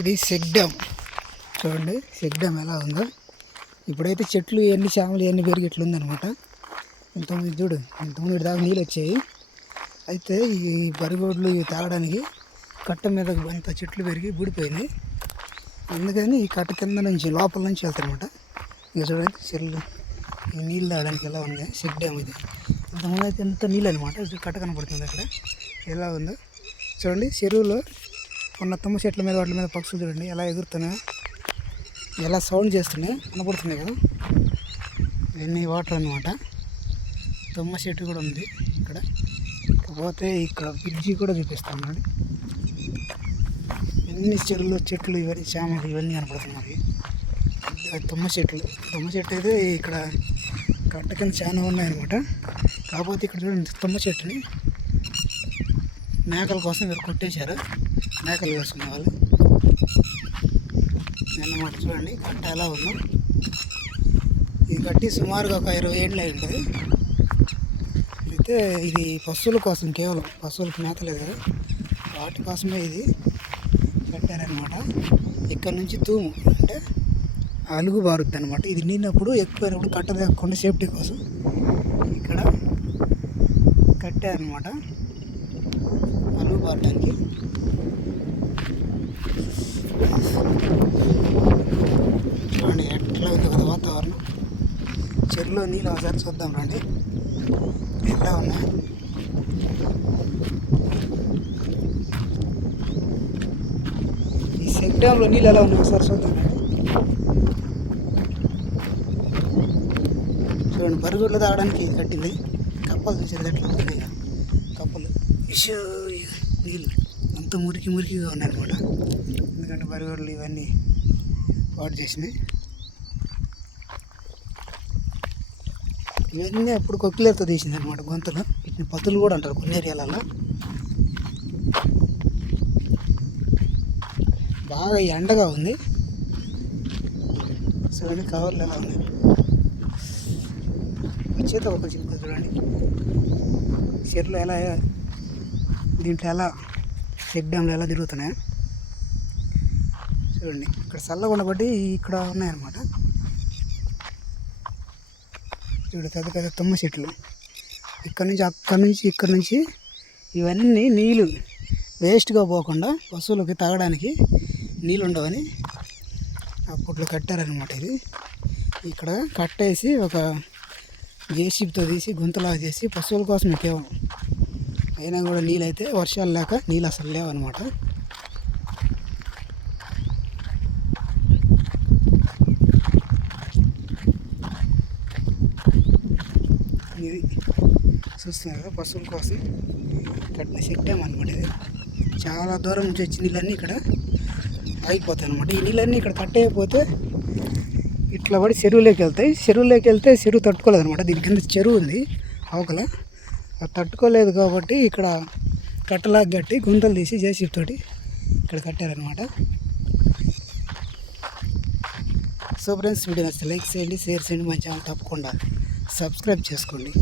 ఇది సెగ్ డ్యామ్ చూడండి సెగ్ డ్యామ్ ఎలా ఉందో. ఇప్పుడైతే చెట్లు ఎన్ని చేమలు ఎన్ని పెరిగి ఇట్లా ఉందనమాట ఇంతకుముందు చూడు ఇంతమంది ఇటు దాకా నీళ్ళు వచ్చాయి. అయితే ఈ బరిగోడ్లు ఇవి తాగడానికి కట్ట మీద అంత చెట్లు పెరిగి ఊడిపోయినాయి. అందుకని ఈ కట్ట కింద నుంచి లోపల నుంచి వెళ్తారనమాట. ఇక చూడండి చెల్లు ఈ నీళ్ళు తాగడానికి ఎలా ఉంది సెగ్ డ్యామ్ ఇది. ఇంతకుముందు అయితే ఎంత నీళ్ళు అనమాట కట్ట కనపడుతుంది అక్కడ. ఎలా ఉందో. చూడండి చెరువులో ఉన్న తుమ్మ చెట్ల మీద వాటి మీద పక్షులు చూడండి. ఎలా ఎగురుతున్నాయి ఎలా సౌండ్ చేస్తున్నాయి కనపడుతున్నాయి కదా. ఇవన్నీ వాటర్ అన్నమాట. తుమ్మ చెట్టు కూడా ఉంది ఇక్కడ. కాకపోతే ఇక్కడ బ్రిడ్జి కూడా చూపిస్తున్నాడు ఎన్ని చెరువులు చెట్లు ఇవన్నీ చామలు ఇవన్నీ కనపడుతున్నాయి తుమ్మ చెట్లు. తుమ్మ చెట్టు అయితే ఇక్కడ కట్ట కింద చాలా ఉన్నాయన్నమాట. కాకపోతే ఇక్కడ చూడండి తుమ్మ చెట్టుని మేకల కోసం మీరు కొట్టేశారు. మేకలు వేసుకునే వాళ్ళు. అన్నమాట చూడండి కట్ట ఎలా ఉందో. ఇది కట్టి సుమారుగా ఒక ఇరవై ఏళ్ళు అయి ఉంటుంది అయితే ఇది పశువుల కోసం కేవలం పశువులకు మేత లేదు కదా. వాటి కోసమే ఇది కట్టారనమాట ఇక్కడ నుంచి తూము అంటే అలుగు బారుద్ది అనమాట ఇది నిన్నప్పుడు ఎక్కువైనప్పుడు కట్ట లేకుండా సేఫ్టీ కోసం ఇక్కడ కట్టారనమాట అలుగు పాడడానికి చూడండి ఎట్లా ఉంది కదా వాతావరణం. చెరువులో నీళ్ళు ఒకసారి చూద్దాం రండి. ఎలా ఉన్నాయి? ఈ సెక్ డ్యామ్లో నీళ్ళు ఎలా ఉన్నాయి ఒకసారి చూద్దాం రండి. చూడండి బరుగుడ్లు తాగడానికి కట్టింది. కప్పలు చూసేది ఎట్లా ఉన్నాయి? కప్పలు. ఇష్యూ మొత్తం మురికి మురికిగా ఉన్నాయి అనమాట ఎందుకంటే బరుగుడ్లు ఇవన్నీ పాడు చేసినాయి. ఇవన్నీ అప్పుడు కొక్కిలేరుతో తీసింది అనమాట గొంతులు వీటిని పతులు కూడా అంటారు కొన్ని ఏరియాలలో. బాగా ఎండగా ఉంది. చూడండి కవర్లు ఎలా ఉన్నాయి? చేత ఒక చిన్న చూడండి. చెట్లు ఎలా దీంట్లో ఎలా చెక్ డ్యామ్లు ఎలా తిరుగుతున్నాయి. చూడండి ఇక్కడ చల్లగా ఉండబట్టి ఇక్కడ ఉన్నాయన్నమాట. చూడు పెద్ద పెద్ద తుమ్మ చెట్లు. ఇక్కడ నుంచి అక్కడి నుంచి ఇక్కడ నుంచి ఇవన్నీ నీళ్ళు వేస్ట్గా పోకుండా పశువులకి తాగడానికి నీళ్ళు ఉండవని అప్పట్లో కట్టారనమాట ఇది. ఇక్కడ కట్టేసి ఒక జేసీబీతో తీసి గుంతలాగా చేసి పశువుల కోసం కేవలం. అయినా కూడా నీళ్ళు అయితే వర్షాలు లేక నీళ్ళు అసలు లేవన్నమాట. ఇది చూస్తున్నారు కదా పశువుల కోసం కట్టిన చెక్ డ్యామ్ అనమాట ఇది. చాలా దూరం నుంచి వచ్చి నీళ్ళన్నీ ఇక్కడ ఆగిపోతాయి అనమాట ఈ నీళ్ళన్నీ ఇక్కడ కట్ అయిపోతే ఇట్లా పడి చెరువులోకి వెళ్తాయి. చెరువులోకి వెళ్తే చెరువు తట్టుకోలేదు అనమాట దీని కింద చెరువు ఉంది అవకల. తట్టుకోలేదు కాబట్టి ఇక్కడ కట్టలాగా కట్టి గుంతలు తీసి జేసీబీ తోటి ఇక్కడ కట్టారనమాట సో ఫ్రెండ్స్ వీడియో నచ్చితే లైక్ చేయండి షేర్ చేయండి మంచిగా తప్పకుండా సబ్స్క్రైబ్ చేసుకోండి.